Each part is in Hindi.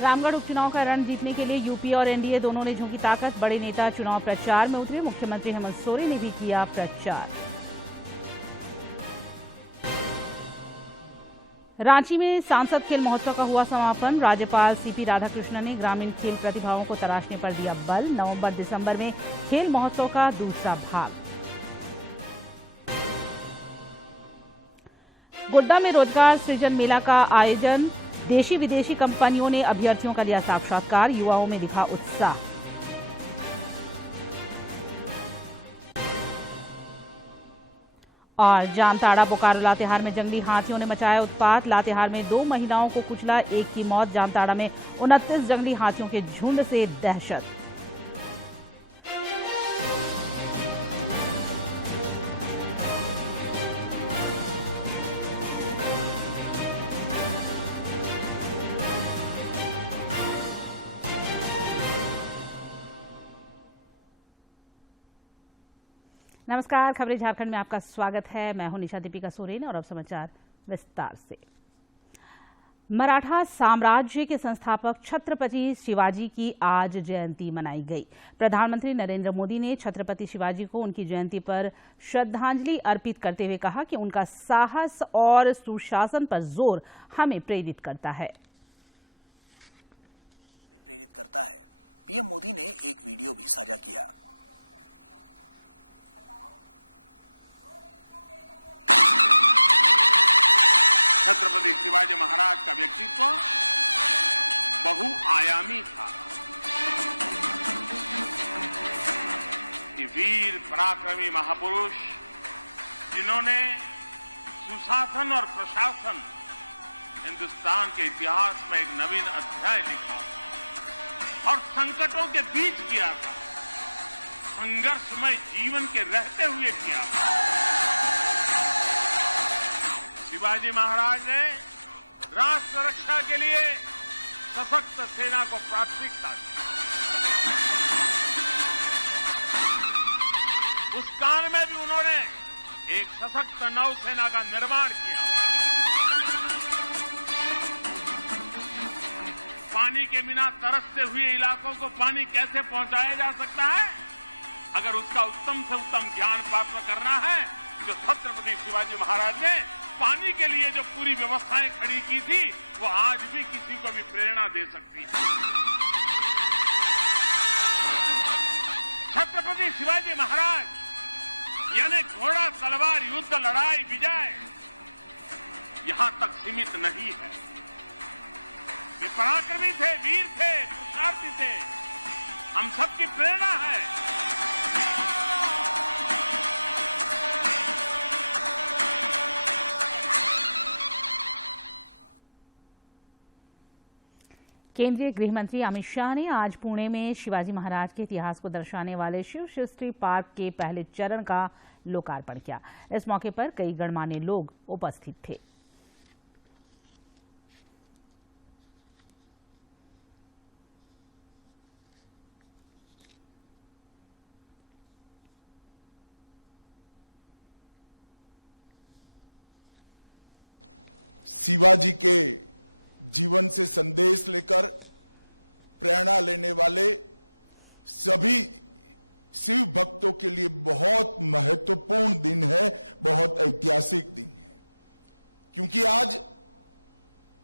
रामगढ़ उपचुनाव का रण जीतने के लिए यूपी और एनडीए दोनों ने झोंकी ताकत। बड़े नेता चुनाव प्रचार में उतरे। मुख्यमंत्री हेमंत सोरेन ने भी किया प्रचार। रांची में सांसद खेल महोत्सव का हुआ समापन। राज्यपाल सीपी राधाकृष्णन ने ग्रामीण खेल प्रतिभाओं को तराशने पर दिया बल। नवंबर-दिसंबर में खेल महोत्सव का दूसरा भाग। गोड्डा में रोजगार सृजन मेला का आयोजन। देशी विदेशी कंपनियों ने अभ्यर्थियों का लिया साक्षात्कार। युवाओं में दिखा उत्साह। और जामताड़ा बोकारो लातेहार में जंगली हाथियों ने मचाया उत्पात। लातेहार में 2 महिलाओं को कुचला, 1 की मौत। जामताड़ा में 29 जंगली हाथियों के झुंड से दहशत। नमस्कार, खबरें झारखंड में आपका स्वागत है। मैं हूं निशा दीपिका सोरेन और अब समाचार विस्तार से। मराठा साम्राज्य के संस्थापक छत्रपति शिवाजी की आज जयंती मनाई गई। प्रधानमंत्री नरेंद्र मोदी ने छत्रपति शिवाजी को उनकी जयंती पर श्रद्धांजलि अर्पित करते हुए कहा कि उनका साहस और सुशासन पर जोर हमें प्रेरित करता है। पीएम मोदी ने एक वीडियो भी साझा किया। छत्रपति शिवाजी महाराज का व्यक्तित्व बहुआयामी था। ये वीर पराक्रमी महापुरुष जिन्होंने सुशासन और प्रशासन हिंदुस्तान के इतिहास में एक नवीन अध्याय लिखा और संकटों के बीच किया था, संघर्षमय जीवन के रहते हुए किया था। शिवाजी महाराज ने राष्ट्र रक्षा के लिए सशक्त सेना को प्राथमिकता दी। उस काल में भी उन्होंने एक सशक्त नौसेना का निर्माण किया। पानी के बिना तरसते हुए इलाकों को पानी कैसे पहुंचाया जा सकता है, अगर उसका उत्तम से उत्तम ज्ञान प्राप्त करना है, जो छत्रपति शिवाजी महाराज ने पानी के लिए जो पूरी व्यवस्थाएं खड़ी की थी, वो आज भी किसी को भी प्रेरणा दे सकती है। छत्रपति शिवाजी महाराज यानी घोड़ा, तलवार, युद्ध, लड़ाई, विजय यहां तक सीमित नहीं है। वे पराक्रमी थे, वीर थे, पुरुषार्थी थे, हम सबकी प्रेरणा है। केंद्रीय गृह मंत्री अमित शाह ने आज पुणे में शिवाजी महाराज के इतिहास को दर्शाने वाले शिव सृष्टि पार्क के पहले चरण का लोकार्पण किया। इस मौके पर कई गणमान्य लोग उपस्थित थे। शिवाजी के जीवन से संदेश लेकर प्रेरणा लेने वाले सभी शिव भक्तों के लिए बहुत महत्वपूर्ण दिन है, बहुत ऐतिहासिक दिन है, क्योंकि आज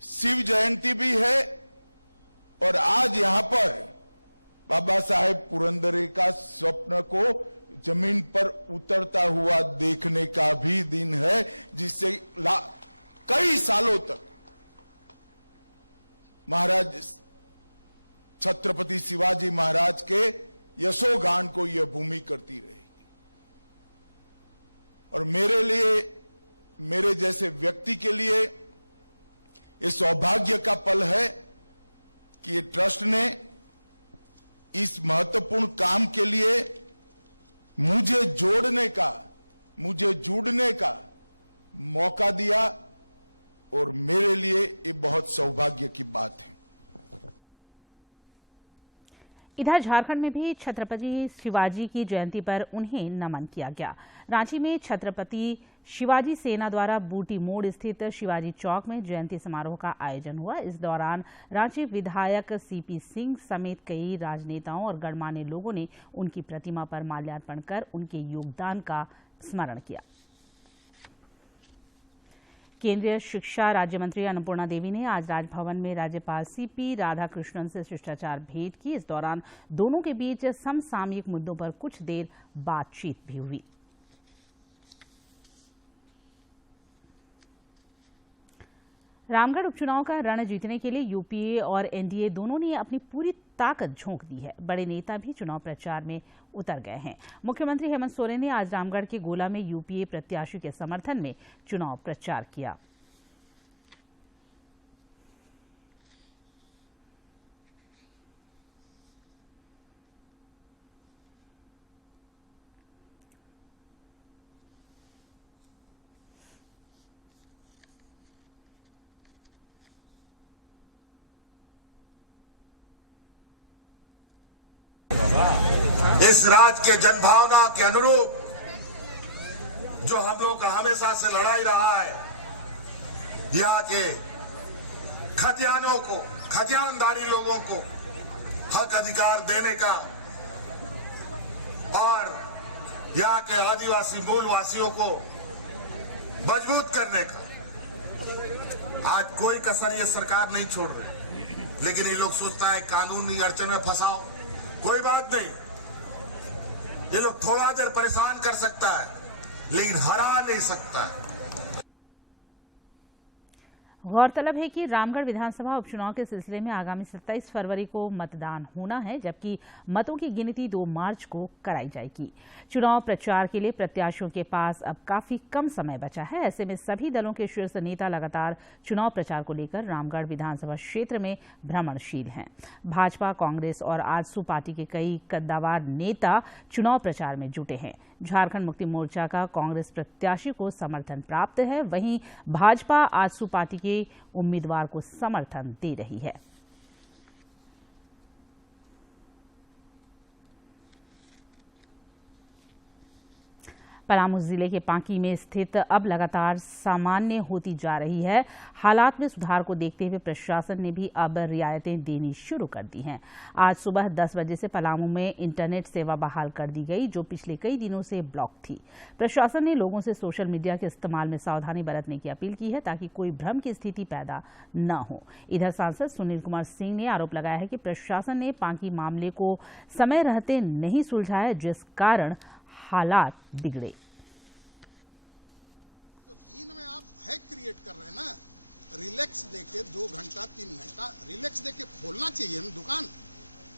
शिव जयंती भी है और आज यहां पर बाबा साहेब पुरंदरे का स्वप्न को जमीन पर उतरता हुआ देखने का भी दिन है, जिससे कई सालों तक महाराज छत्रपति शिवाजी महाराज के यशोगान को यह भूमि करती रहेगी। और मेरे लिए, मेरे जैसे व्यक्ति के लिए ये सौभाग्य का पल है कि ये ट्रस्ट ने इस महत्वपूर्ण काम के लिए मुझे जुड़ने का मौका दिया और मेरे लिए ये बहुत सौभाग्य की बात है। इधर झारखंड में भी छत्रपति शिवाजी की जयंती पर उन्हें नमन किया गया। रांची में छत्रपति शिवाजी सेना द्वारा बूटी मोड़ स्थित शिवाजी चौक में जयंती समारोह का आयोजन हुआ। इस दौरान रांची विधायक सीपी सिंह समेत कई राजनेताओं और गणमान्य लोगों ने उनकी प्रतिमा पर माल्यार्पण कर उनके योगदान का स्मरण किया। केंद्रीय शिक्षा राज्य मंत्री अन्नपूर्णा देवी ने आज राजभवन में राज्यपाल सीपी राधाकृष्णन से शिष्टाचार भेंट की। इस दौरान दोनों के बीच समसामयिक मुद्दों पर कुछ देर बातचीत भी हुई। रामगढ़ उपचुनाव का रण जीतने के लिए यूपीए और एनडीए दोनों ने अपनी पूरी ताकत झोंक दी है। बड़े नेता भी चुनाव प्रचार में उतर गए हैं। मुख्यमंत्री हेमंत सोरेन ने आज रामगढ़ के गोला में यूपीए प्रत्याशी के समर्थन में चुनाव प्रचार किया। इस राज्य के जनभावना के अनुरूप जो हम लोग का हमेशा से लड़ाई रहा है, यहाँ के खतियानों को, खतियानदारी लोगों को हक अधिकार देने का और यहाँ के आदिवासी मूल वासियों को मजबूत करने का, आज कोई कसर ये सरकार नहीं छोड़ रही। लेकिन ये लोग सोचता है कानूनी अड़चन में फंसाओ, कोई बात नहीं, ये लोग थोड़ा देर परेशान कर सकता है लेकिन हरा नहीं सकता है। गौरतलब है कि रामगढ़ विधानसभा उपचुनाव के सिलसिले में आगामी 27 फरवरी को मतदान होना है, जबकि मतों की गिनती 2 मार्च को कराई जाएगी। चुनाव प्रचार के लिए प्रत्याशियों के पास अब काफी कम समय बचा है। ऐसे में सभी दलों के शीर्ष नेता लगातार चुनाव प्रचार को लेकर रामगढ़ विधानसभा क्षेत्र में भ्रमणशील हैं। भाजपा, कांग्रेस और आजसू पार्टी के कई कद्दावर नेता चुनाव प्रचार में जुटे हैं। झारखंड मुक्ति मोर्चा का कांग्रेस प्रत्याशी को समर्थन प्राप्त है, वहीं भाजपा आजसू पार्टी के उम्मीदवार को समर्थन दे रही है। पलामू जिले के पांकी में स्थित अब लगातार सामान्य होती जा रही है। हालात में सुधार को देखते हुए प्रशासन ने भी अब रियायतें देनी शुरू कर दी हैं। आज सुबह 10 बजे से पलामू में इंटरनेट सेवा बहाल कर दी गई, जो पिछले कई दिनों से ब्लॉक थी। प्रशासन ने लोगों से सोशल मीडिया के इस्तेमाल में सावधानी बरतने की अपील की है, ताकि कोई भ्रम की स्थिति पैदा न हो। इधर सांसद सुनील कुमार सिंह ने आरोप लगाया है कि प्रशासन ने पांकी मामले को समय रहते नहीं सुलझाया, जिस कारण हालात बिगड़े। तो दिन में आप भय क्रिएट कर रहे हैं ना, रिलैक्स देके 2 घंटा 3 घंटा रिलैक्स देके खोलना चाहिए ना दुकान।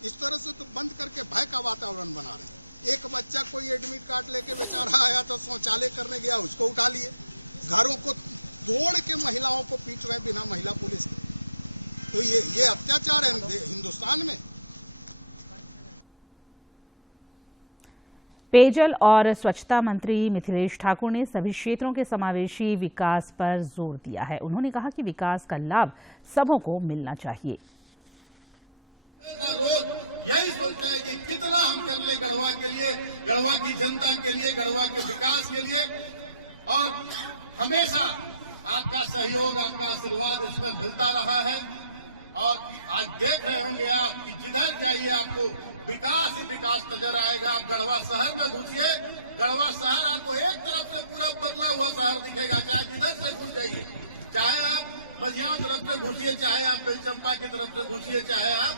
इस तरह से तो बंद करके भय का वातावरण बना रहे हैं। एक बच्चा कोई एडमिट कार्ड लेके बेचारा आया तो शौचालय करने गया, उसको उठा लिए। घरों को तोड़ के महिलाओं को पीट रहे बिना महिला पुलिस के। तो ये अत्याचार है हिंदुस्तान में। पेयजल और स्वच्छता मंत्री मिथिलेश ठाकुर ने सभी क्षेत्रों के समावेशी विकास पर जोर दिया है। उन्होंने कहा कि विकास का लाभ सबों को मिलना चाहिए। रोज यही सोचता है कि कितना हम कर ले गढ़वा के लिए, गढ़वा की जनता के लिए, गढ़वा के विकास के लिए, और हमेशा आपका सहयोग, आपका आशीर्वाद इसमें मिलता रहा है। और आज देख रहे होंगे आप कि जिधर जाइए आपको विकास ही विकास नजर आएगा। आप गढ़वा शहर में घुसिए, गढ़वा शहर आपको एक तरफ से पूरा बदला हुआ शहर दिखेगा, चाहे जिधर से घुस जाइए, चाहे आप मझियाओं तरफ से घुसिए, चाहे आप बेलचंपा की तरफ से घुसिए, चाहे आप।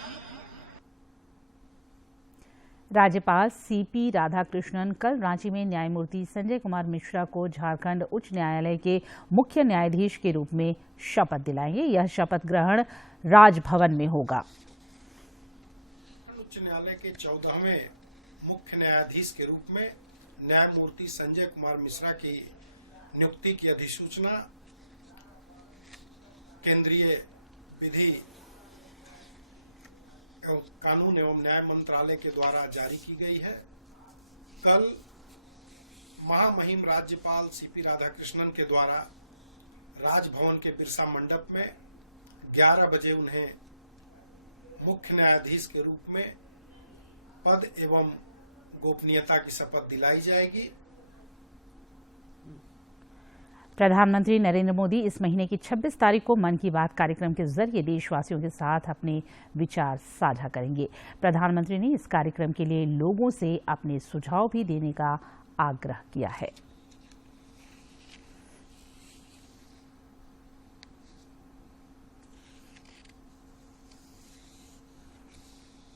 राज्यपाल सीपी राधाकृष्णन कल रांची में न्यायमूर्ति संजय कुमार मिश्रा को झारखंड उच्च न्यायालय के मुख्य न्यायाधीश के रूप में शपथ दिलाएंगे। यह शपथ ग्रहण राजभवन में होगा। झारखंड उच्च न्यायालय के 14वें मुख्य न्यायाधीश के रूप में न्यायमूर्ति संजय कुमार मिश्रा की नियुक्ति की अधिसूचना केंद्रीय विधि एवं कानून एवं न्याय मंत्रालय के द्वारा जारी की गई है। कल महामहिम राज्यपाल सीपी राधाकृष्णन के द्वारा राजभवन के बिरसा मंडप में 11 बजे उन्हें मुख्य न्यायाधीश के रूप में पद एवं गोपनीयता की शपथ दिलाई जाएगी। प्रधानमंत्री नरेंद्र मोदी इस महीने की 26 तारीख को मन की बात कार्यक्रम के जरिए देशवासियों के साथ अपने विचार साझा करेंगे। प्रधानमंत्री ने इस कार्यक्रम के लिए लोगों से अपने सुझाव भी देने का आग्रह किया है।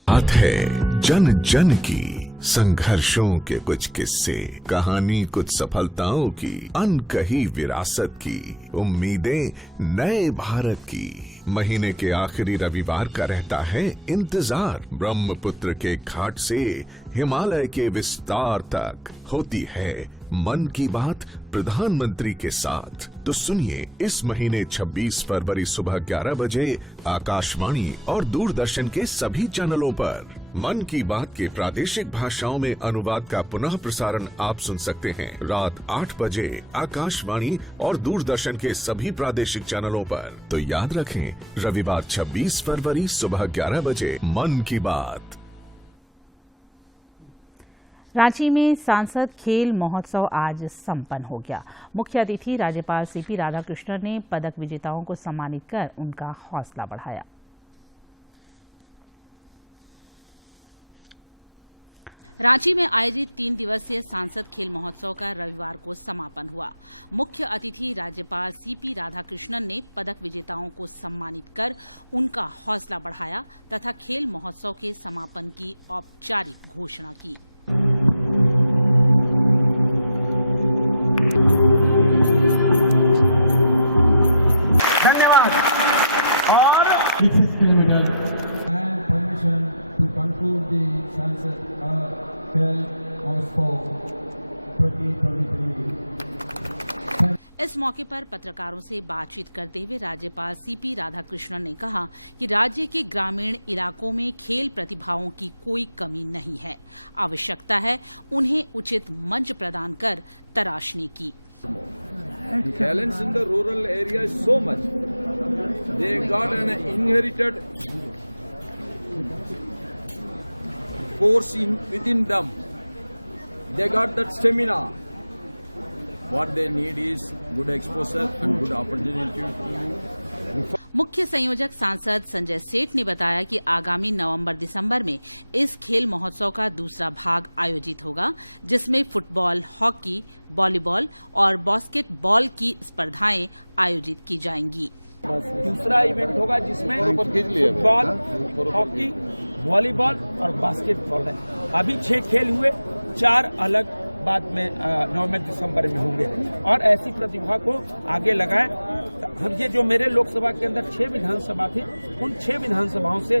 बात है जन जन की, संघर्षों के कुछ किस्से, कहानी कुछ सफलताओं की, अनकही विरासत की, उम्मीदें नए भारत की। महीने के आखिरी रविवार का रहता है इंतजार। ब्रह्मपुत्र के घाट से हिमालय के विस्तार तक होती है मन की बात प्रधानमंत्री के साथ। तो सुनिए इस महीने 26 फरवरी सुबह 11 बजे आकाशवाणी और दूरदर्शन के सभी चैनलों पर मन की बात के प्रादेशिक भाषाओं में अनुवाद का पुनः प्रसारण आप सुन सकते हैं रात 8 बजे आकाशवाणी और दूरदर्शन के सभी प्रादेशिक चैनलों पर। तो याद रखें, रविवार 26 फरवरी सुबह 11 बजे मन की बात। रांची में सांसद खेल महोत्सव आज संपन्न हो गया। मुख्य अतिथि राज्यपाल सीपी राधाकृष्णन ने पदक विजेताओं को सम्मानित कर उनका हौसला बढ़ाया। रांची में आयोजित 3 दिवसीय सांसद खेल महोत्सव का रविवार को समापन हुआ। मुख्य अतिथि राज्यपाल सीपी राधाकृष्णन ने पदक विजेताओं को सम्मानित कर उनका हौसला बढ़ाया तथा खेल महोत्सव के समापन की औपचारिक घोषणा की। धन्यवाद। और 6 kilometre and permission to conclude the Sanskrit खेल महोत्सव 2023। इस मौके पर पत्रकारों से बातचीत करते हुए राज्यपाल सीपी राधाकृष्णन ने कहा कि राज्य के ग्रामीण इलाकों में खेल प्रतिभाओं की कोई कमी नहीं है। आवश्यकता है उन्हें उचित मंच प्रदान कर तराशने की। The talents in the rural area is so much. They got an inherited force within them. They got that stamina. What they need is good exposure and good opportunity. मुख्य संयोजक सांसद संजय सेठ ने बताया कि आगामी नवंबर-दिसंबर में इस खेल महोत्सव का दूसरा भाग आयोजित होगा, जिसमें फुटबॉल, हॉकी, वॉलीबॉल और बास्केटबॉल की स्पर्धाएं आयोजित की जाएंगी। दूसरा इवेंट होगा जिसमें फुटबॉल, हॉकी, वॉलीबॉल और बास्केटबॉल है। अभी 6 खेल हुए, 4 अलग बाद में नवंबर-दिसंबर में होंगे और ऐसी प्रतिभा को आगे लगाएं। हम ये जो मेरे लोकसभा के अंदर 6 विधानसभा थी, उन 6 विधानसभाओं से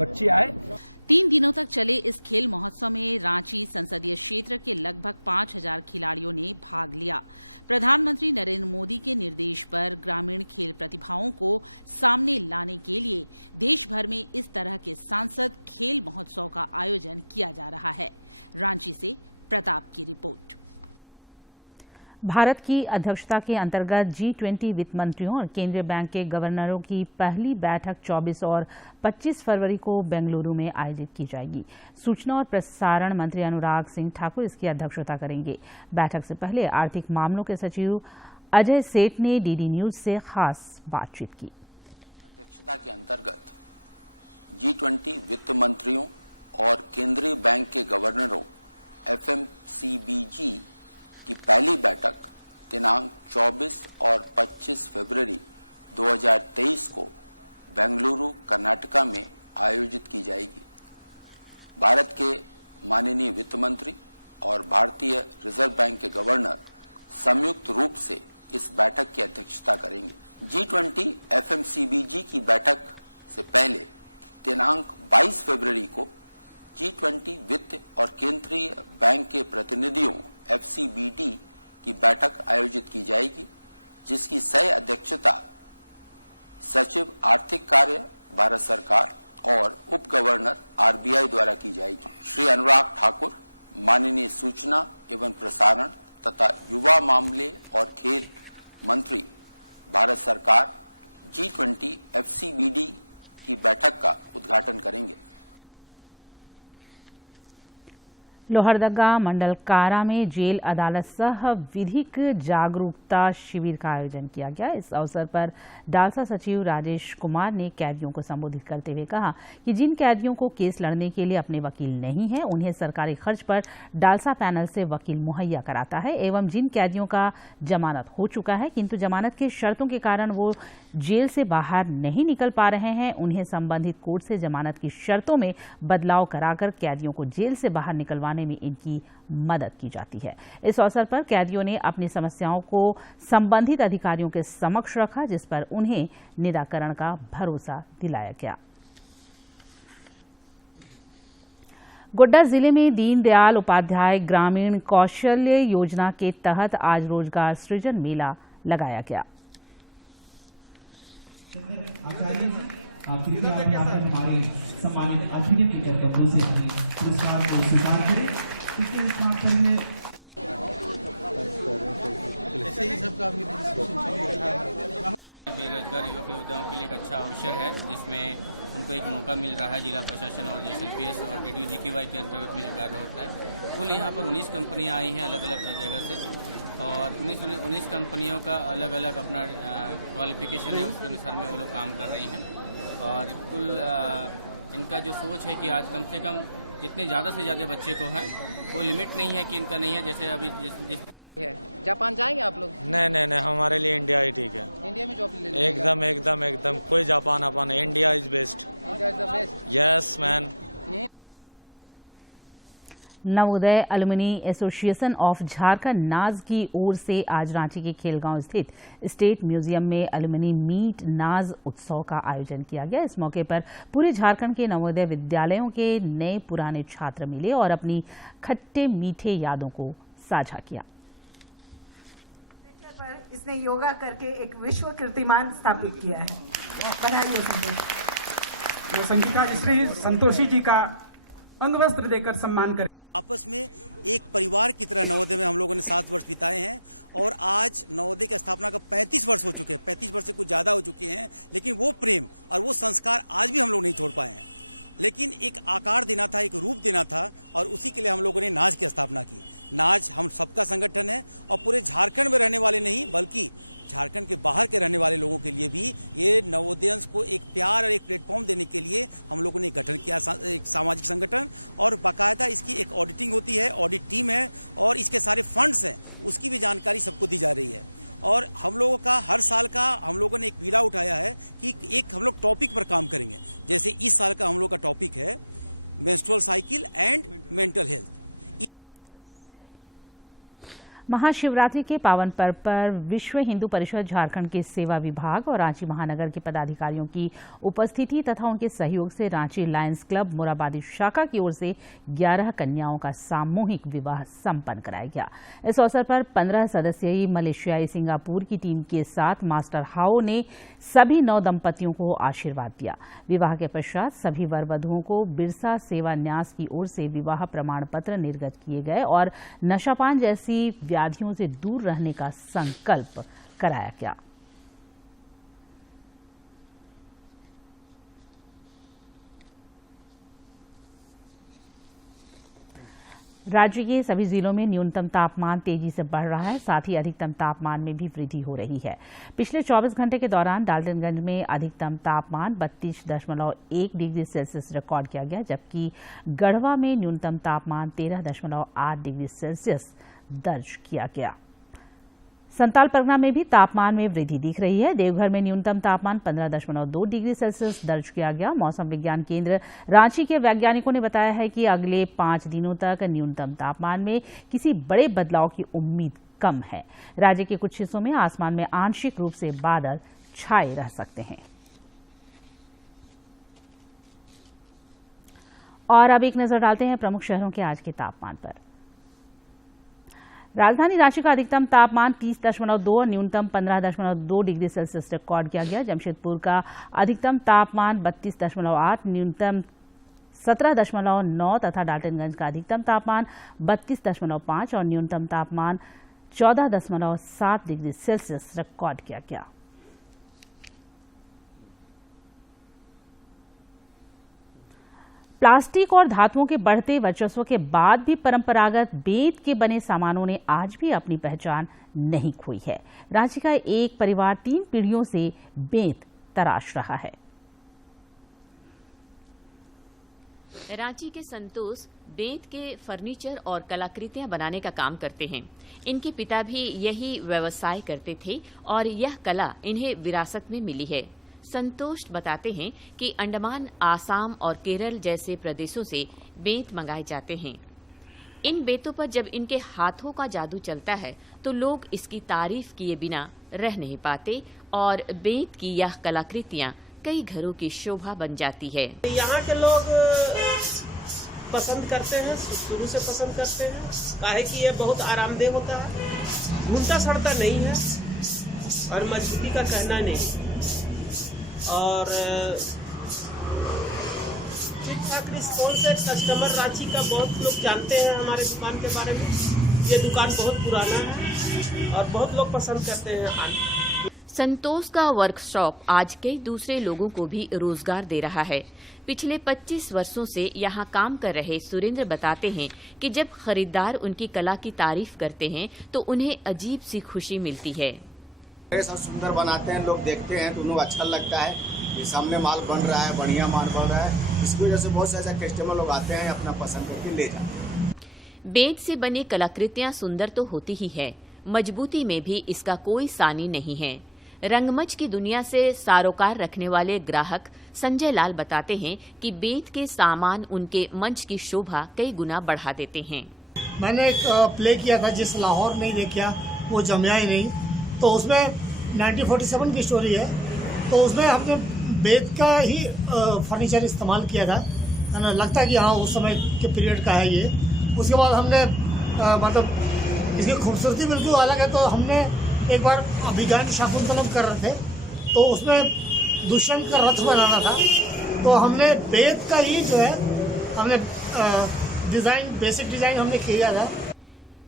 बच्चे आए। 3 दिनों तक चले इस खेल महोत्सव में रांची संसदीय क्षेत्र के लगभग 5000 खिलाड़ियों ने भाग लिया। प्रधानमंत्री नरेंद्र मोदी के निर्देश पर ग्रामीण खेल प्रतिभाओं को सामने लाने के लिए देश भर में इस तरह के सांसद खेल महोत्सव का आयोजन किया जा रहा है। रांची से प्रताप की रिपोर्ट। भारत की अध्यक्षता के अंतर्गत G20 वित्त मंत्रियों और केंद्रीय बैंक के गवर्नरों की पहली बैठक 24 और 25 फरवरी को बेंगलुरु में आयोजित की जाएगी। सूचना और प्रसारण मंत्री अनुराग सिंह ठाकुर इसकी अध्यक्षता करेंगे। बैठक से पहले आर्थिक मामलों के सचिव अजय सेठ ने डीडी न्यूज से खास बातचीत की। अध्यक्षता के अंतर्गत G20 वित्त मंत्रियों और केंद्रीय बैंक के गवर्नरों FMCBG की पहली बैठक दिनांक 24 और 25 फरवरी 2023 को बेंगलुरु, कर्नाटका में आयोजित की जाएगी। भारत के माननीय वित्त मंत्री और भारतीय रिजर्व बैंक के गवर्नर संयुक्त रूप से इस बैठक की अध्यक्षता करेंगे। G20 FMCBG की बैठक से पहले दिनांक 22 फरवरी को G20 वित्त और केंद्रीय बैंक के प्रतिनिधियों FCBD की बैठक आयोजित की जाएगी, जिसकी सह अध्यक्षता सचिव आर्थिक कार्य भारत सरकार और उप गवर्नर RBI द्वारा की जाएगी। श्री अनुराग ठाकुर, माननीय सूचना एवं प्रसारण तथा युवा मामले और खेल मंत्री भारत सरकार G20 FCBD की बैठक का उद्घाटन करेंगे। लोहरदगा मंडल कारा में जेल अदालत सह विधिक जागरूकता शिविर का आयोजन किया गया। इस अवसर पर डालसा सचिव राजेश कुमार ने कैदियों को संबोधित करते हुए कहा कि जिन कैदियों को केस लड़ने के लिए अपने वकील नहीं है, उन्हें सरकारी खर्च पर डालसा पैनल से वकील मुहैया कराता है एवं जिन कैदियों का जमानत हो चुका है किंतु जमानत की शर्तों के कारण वो जेल से बाहर नहीं निकल पा रहे हैं, उन्हें संबंधित कोर्ट से जमानत की शर्तों में बदलाव कराकर कैदियों को जेल से बाहर निकलवाने में इनकी मदद की जाती है। इस अवसर पर कैदियों ने अपनी समस्याओं को संबंधित अधिकारियों के समक्ष रखा, जिस पर उन्हें निराकरण का भरोसा दिलाया गया। गोड्डा जिले में दीनदयाल उपाध्याय ग्रामीण कौशल्य योजना के तहत आज रोजगार सृजन मेला लगाया गया। आचार्य जी, आप यहाँ पर हमारे सम्मानित अतिथियों के कदमों से हमें पुरस्कार को स्वीकार करें। बेरोजगार युवक युवतियों के लिए एक अच्छा अवसर है, जिसमें उनको एक मौका मिल रहा है। जिला प्रशासन और JSLPS और DDU-GKY के अंतर्गत में जो कार्य होता है, कुल यहाँ पर 19 कंपनियाँ आई हैं अलग अलग जगह से, और 19 कंपनियों का अलग अलग अपना क्वालिफिकेशन है, उसके अनुसार में वो लोग काम कर रही हैं। और कुल इनका जो सोच है कि आज कम से कम जितने ज़्यादा से ज़्यादा बच्चे को है, कोई लिमिट नहीं है कि इनका नहीं है। जैसे अभी जिस जापान जाएंगे आप लोग? नहीं, हमारे लिए इंडिया ही ठीक है। इंडिया में जॉब ले एकदम कोई जापान अपन, India is best. India is the best. Yes man. Navodaya alumni association of Jharkhand Naaz की ओर से आज रांची के खेलगांव स्थित स्टेट म्यूजियम में अलुमिनी मीट नाज उत्सव का आयोजन किया गया। इस मौके पर पूरे झारखंड के नवोदय विद्यालयों के नए पुराने छात्र मिले और अपनी खट्टे मीठे यादों को साझा किया। इसने योगा करके एक विश्व कीर्तिमान स्थापित किया है। बधाई मैं संगीता श्री संतोषी जी का अंगवस्त्र देकर सम्मान करें। आपस में एक परिवार की तरह नवोदय में हम लोगों ने 7 वर्ष बिताए हैं और आज नवोदय की स्थापना का 35 वर्ष हो चुके हैं। 35 वर्ष से कुछ ज़्यादा हो चुके हैं, लेकिन वो प्रेम और वो संस्कार आज भी हम लोग नहीं छोड़ पाए हैं। लेकिन एक आकार देना था, एक रूप देना था, और उसी के लिए हम लोगों ने नाज की स्थापना की। नाज हम सबका संगठन है और पूरे झारखंड में रहने वाले नहीं, बल्कि झारखंड के बाहर के रहने वाले लोगों के लिए भी ये नवोदयंस को एक प्यार और एक प्लेटफॉर्म देने के लिए हम लोगों ने गठन किया, एक सामाजिक संगठन। और बाकायदा इसकी एक ऑडिटिंग होती है, ऑडिट टीम है, और इसके सारे फंड्स हैं, उसकी भी जानकारी सबको दी जा रही है। और हम लोगों का हर साल का हम लोगों ने एक बीड़ा उठाया है कि एक हम लोग टॉपिक पर काम करेंगे। जैसे इस साल का हम लोग का टॉपिक है menstrual cycle and mental health. Mahashivratri के पावन पर्व पर विश्व हिंदू परिषद झारखंड के सेवा विभाग और रांची महानगर के पदाधिकारियों की उपस्थिति तथा उनके सहयोग से रांची लायंस क्लब मोराबादी शाखा की ओर से 11 कन्याओं का सामूहिक विवाह संपन्न कराया गया। इस अवसर पर 15 सदस्यीय मलेशियाई सिंगापुर की टीम के साथ मास्टर हाओ ने सभी 9 दंपतियों को आशीर्वाद दिया। विवाह के पश्चात सभी वर वधुओं को बिरसा सेवा न्यास की ओर से विवाह प्रमाण पत्र निर्गत किए गए और नशापान जैसी व्याधियों से दूर रहने का संकल्प कराया गया। राज्य के सभी जिलों में न्यूनतम तापमान तेजी से बढ़ रहा है, साथ ही अधिकतम तापमान में भी वृद्धि हो रही है। पिछले 24 घंटे के दौरान डाल्टनगंज में अधिकतम तापमान 32.1 डिग्री सेल्सियस रिकॉर्ड किया गया, जबकि गढ़वा में न्यूनतम तापमान 13.8 डिग्री सेल्सियस दर्ज किया गया। संताल परगना में भी तापमान में वृद्धि दिख रही है। देवघर में न्यूनतम तापमान 15.2 डिग्री सेल्सियस दर्ज किया गया। मौसम विज्ञान केंद्र रांची के वैज्ञानिकों ने बताया है कि अगले 5 दिनों तक न्यूनतम तापमान में किसी बड़े बदलाव की उम्मीद कम है। राज्य के कुछ हिस्सों में आसमान में आंशिक रूप से बादल छाए रह सकते हैं। और अब एक नजर डालते हैं प्रमुख शहरों के आज के तापमान पर। राजधानी रांची का अधिकतम तापमान 30.2 और न्यूनतम 15.2 डिग्री सेल्सियस रिकॉर्ड किया गया। जमशेदपुर का अधिकतम तापमान 32.8, न्यूनतम 17.9 तथा डाल्टनगंज का अधिकतम तापमान 32.5 और न्यूनतम तापमान 14.7 डिग्री सेल्सियस रिकॉर्ड किया गया। प्लास्टिक और धातुओं के बढ़ते वर्चस्व के बाद भी परंपरागत बेंत के बने सामानों ने आज भी अपनी पहचान नहीं खोई है। रांची का एक परिवार 3 पीढ़ियों से बेंत तराश रहा है। रांची के संतोष बेंत के फर्नीचर और कलाकृतियां बनाने का काम करते हैं। इनके पिता भी यही व्यवसाय करते थे और यह कला इन्हें विरासत में मिली है। संतोष बताते हैं कि अंडमान, आसाम और केरल जैसे प्रदेशों से बेंत मंगाए जाते हैं। इन बेंतों पर जब इनके हाथों का जादू चलता है तो लोग इसकी तारीफ किए बिना रह नहीं पाते और बेंत की यह कलाकृतियां कई घरों की शोभा बन जाती है। यहाँ के लोग पसंद करते हैं, शुरू से पसंद करते हैं, काहे कि ये बहुत आरामदेह होता है, घूमता सड़ता नहीं है और मजबूती का कहना नहीं, और ठीक ठाक रिस्पॉन्स है। कस्टमर रांची का बहुत लोग जानते हैं हमारे दुकान के बारे में। ये दुकान बहुत पुराना है और बहुत लोग पसंद करते हैं। संतोष का वर्कशॉप आज कई दूसरे लोगों को भी रोजगार दे रहा है। पिछले 25 वर्षों से यहाँ काम कर रहे सुरेंद्र बताते हैं कि जब खरीदार उनकी कला की तारीफ करते हैं तो उन्हें अजीब सी खुशी मिलती है। सब सुंदर बनाते हैं, लोग देखते हैं तो उन्हें अच्छा लगता है कि सामने माल बन रहा है, बढ़िया माल बन रहा है। इसकी वजह से बहुत से ऐसा कस्टमर लोग आते हैं, अपना पसंद करके ले जाते हैं। बेंत से बनी कलाकृतियां सुंदर तो होती ही है, मजबूती में भी इसका कोई सानी नहीं है। रंगमंच की दुनिया से सारोकार रखने वाले ग्राहक संजय लाल बताते हैं कि बेंत के सामान उनके मंच की शोभा कई गुना बढ़ा देते हैं। मैंने एक प्ले किया था जिस लाहौर नहीं देखा वो जमया ही नहीं, तो उसमें 1947 की स्टोरी है। तो उसमें हमने बेंत का ही फर्नीचर इस्तेमाल किया था, है ना। लगता है कि हाँ उस समय के पीरियड का है ये। उसके बाद हमने मतलब इसकी खूबसूरती बिल्कुल अलग है। तो हमने एक बार अभियान शाकुंतलम कर रहे थे तो उसमें दुष्यंत का रथ बनाना था, तो हमने बेंत का ही जो है हमने डिजाइन, बेसिक डिजाइन हमने किया था।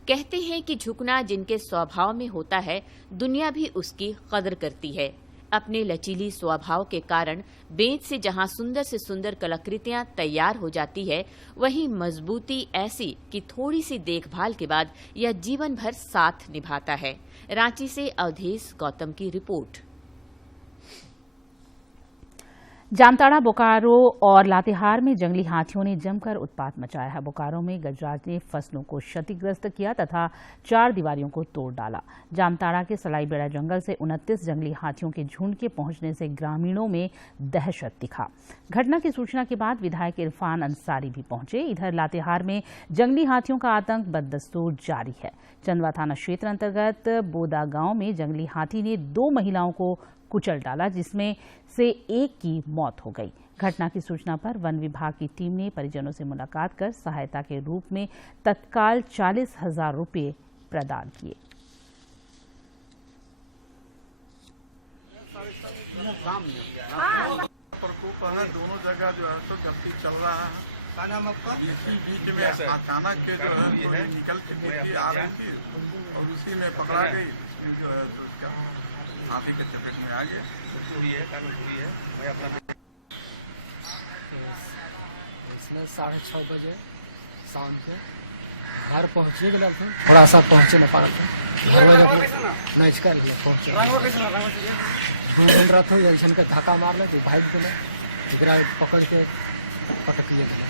कहते हैं कि झुकना जिनके स्वभाव में होता है दुनिया भी उसकी कदर करती है। अपने लचीली स्वभाव के कारण बेंत से जहां सुंदर से सुंदर कलाकृतियां तैयार हो जाती है, वहीं मजबूती ऐसी कि थोड़ी सी देखभाल के बाद यह जीवन भर साथ निभाता है। रांची से अवधेश गौतम की रिपोर्ट। जामताड़ा, बोकारो और लातेहार में जंगली हाथियों ने जमकर उत्पात मचाया है। बोकारो में गजराज ने फसलों को क्षतिग्रस्त किया तथा 4 दीवारियों को तोड़ डाला। जामताड़ा के सलाईबेड़ा जंगल से 29 जंगली हाथियों के झुंड के पहुंचने से ग्रामीणों में दहशत दिखा। घटना की सूचना के बाद विधायक इरफान अंसारी भी पहुंचे। इधर लातेहार में जंगली हाथियों का आतंक बदस्तूर जारी है। चंदवा थाना क्षेत्र अंतर्गत बोदा गांव में जंगली हाथी ने 2 महिलाओं को कुचल डाला, जिसमें से एक की मौत हो गई। घटना की सूचना पर वन विभाग की टीम ने परिजनों से मुलाकात कर सहायता के रूप में तत्काल 40,000 रुपये प्रदान किए। प्रकोप है, दोनों जगह जो है तो गश्ती चल रहा है। इसी बीच में अचानक के जो है तो निकल चुकी थी, आ रही थी और उसी में पकड़ा गई। इसमें जो है तो उसका हाथी के चपेट में आ गया। इसमें 6:30 बजे शाम के घर पहुँचे गए थे, थोड़ा सा पहुँचे न पा रहे थे। घर वाले को नहीं कर पहुँचे 2 घंटा तो एक जन के धक्का मारल तो भाग गए, पकड़ के पटकिए गए।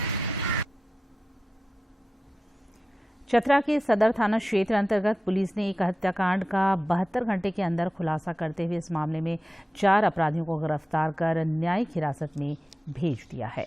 चतरा के सदर थाना क्षेत्र अंतर्गत पुलिस ने एक हत्याकांड का 72 घंटे के अंदर खुलासा करते हुए इस मामले में 4 अपराधियों को गिरफ्तार कर न्यायिक हिरासत में भेज दिया है।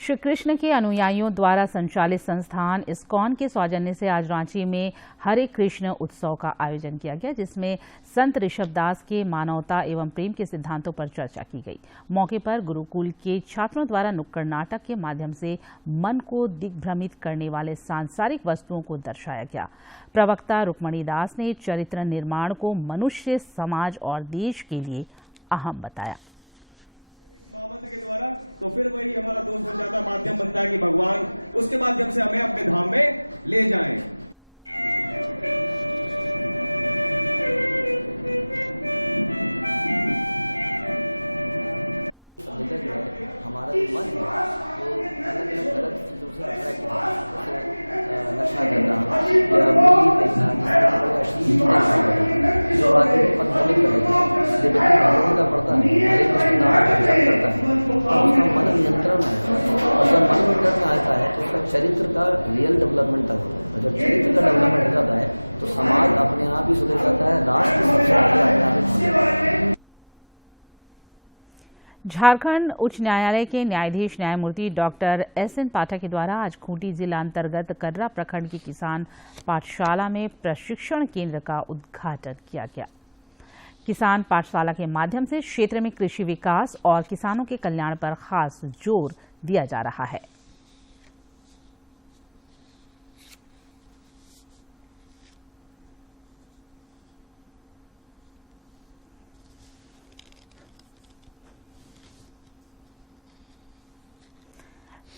श्री कृष्ण के अनुयायियों द्वारा संचालित संस्थान इस्कॉन के सौजन्य से आज रांची में हरे कृष्ण उत्सव का आयोजन किया गया, जिसमें संत ऋषभदास के मानवता एवं प्रेम के सिद्धांतों पर चर्चा की गई। मौके पर गुरुकुल के छात्रों द्वारा नुक्कड़ नाटक के माध्यम से मन को दिग्भ्रमित करने वाले सांसारिक वस्तुओं को दर्शाया गया। प्रवक्ता रुक्मणी दास ने चरित्र निर्माण को मनुष्य, समाज और देश के लिए अहम बताया। महामंत्र के द्वारा तो फिर वही हमारा दोस्त बन जाता, माध्यम बनता है कि भगवान उसके माध्यम से हमें अपने धाम में ले जाएं। या मूली देखना जो आगे पद्धति करेगा जब व्यक्ति भागवत का पढ़ता है हरे कृष्ण नाम का जप करता है तो उसका मन नियंत्रण आता है और जब मन नियंत्रण आता है तो उसका चरित्र का रियल डेवलपमेंट तक होता है और जब चरित्र का डेवलपमेंट हो जाता है तो समाज अपने आप ही सुधर जाता है, राष्ट्र सबसे आगे अपने आप ही पहुंच जाता है। झारखंड उच्च न्यायालय के न्यायाधीश न्यायमूर्ति डॉक्टर एस.एन. पाठक के द्वारा आज खूंटी जिला अंतर्गत कर्रा प्रखंड की किसान पाठशाला में प्रशिक्षण केंद्र का उद्घाटन किया गया। किसान पाठशाला के माध्यम से क्षेत्र में कृषि विकास और किसानों के कल्याण पर खास जोर दिया जा रहा है।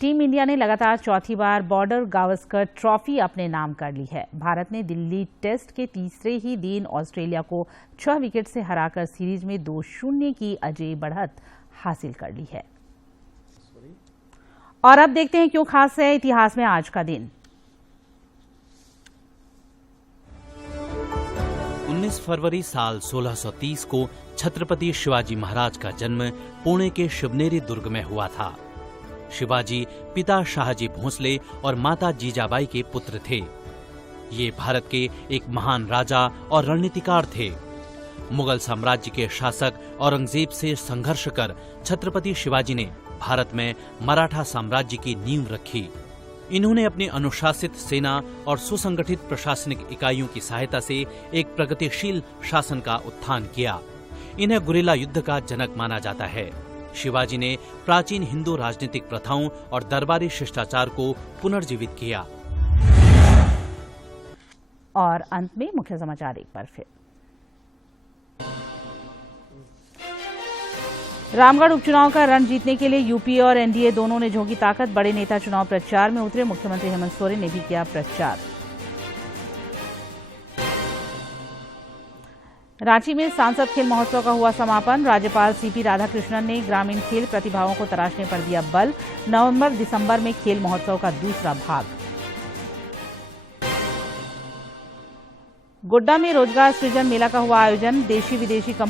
टीम इंडिया ने लगातार चौथी बार बॉर्डर गावस्कर ट्रॉफी अपने नाम कर ली है। भारत ने दिल्ली टेस्ट के तीसरे ही दिन ऑस्ट्रेलिया को 6 विकेट से हराकर सीरीज में 2-0 की अजेय बढ़त हासिल कर ली है। और अब देखते हैं क्यों खास है इतिहास में आज का दिन। 19 फरवरी साल 1630 को छत्रपति शिवाजी महाराज का जन्म पुणे के शिवनेरी दुर्ग में हुआ था। शिवाजी पिता शाहजी भोंसले और माता जीजाबाई के पुत्र थे। ये भारत के एक महान राजा और रणनीतिकार थे। मुगल साम्राज्य के शासक औरंगजेब से संघर्ष कर छत्रपति शिवाजी ने भारत में मराठा साम्राज्य की नींव रखी। इन्होंने अपनी अनुशासित सेना और सुसंगठित प्रशासनिक इकाइयों की सहायता से एक प्रगतिशील शासन का उत्थान किया। इन्हें गुरिल्ला युद्ध का जनक माना जाता है। शिवाजी ने प्राचीन हिंदू राजनीतिक प्रथाओं और दरबारी शिष्टाचार को पुनर्जीवित किया। और अंत में मुख्य समाचार एक बार फिर। रामगढ़ उपचुनाव का रण जीतने के लिए यूपी और एनडीए दोनों ने झोंकी ताकत। बड़े नेता चुनाव प्रचार में उतरे। मुख्यमंत्री हेमंत सोरेन ने भी किया प्रचार। रांची में सांसद खेल महोत्सव का हुआ समापन। राज्यपाल सीपी राधाकृष्णन ने ग्रामीण खेल प्रतिभाओं को तराशने पर दिया बल। नवंबर-दिसंबर में खेल महोत्सव का दूसरा भाग। गोड्डा में रोजगार सृजन मेला का हुआ आयोजन। देशी विदेशी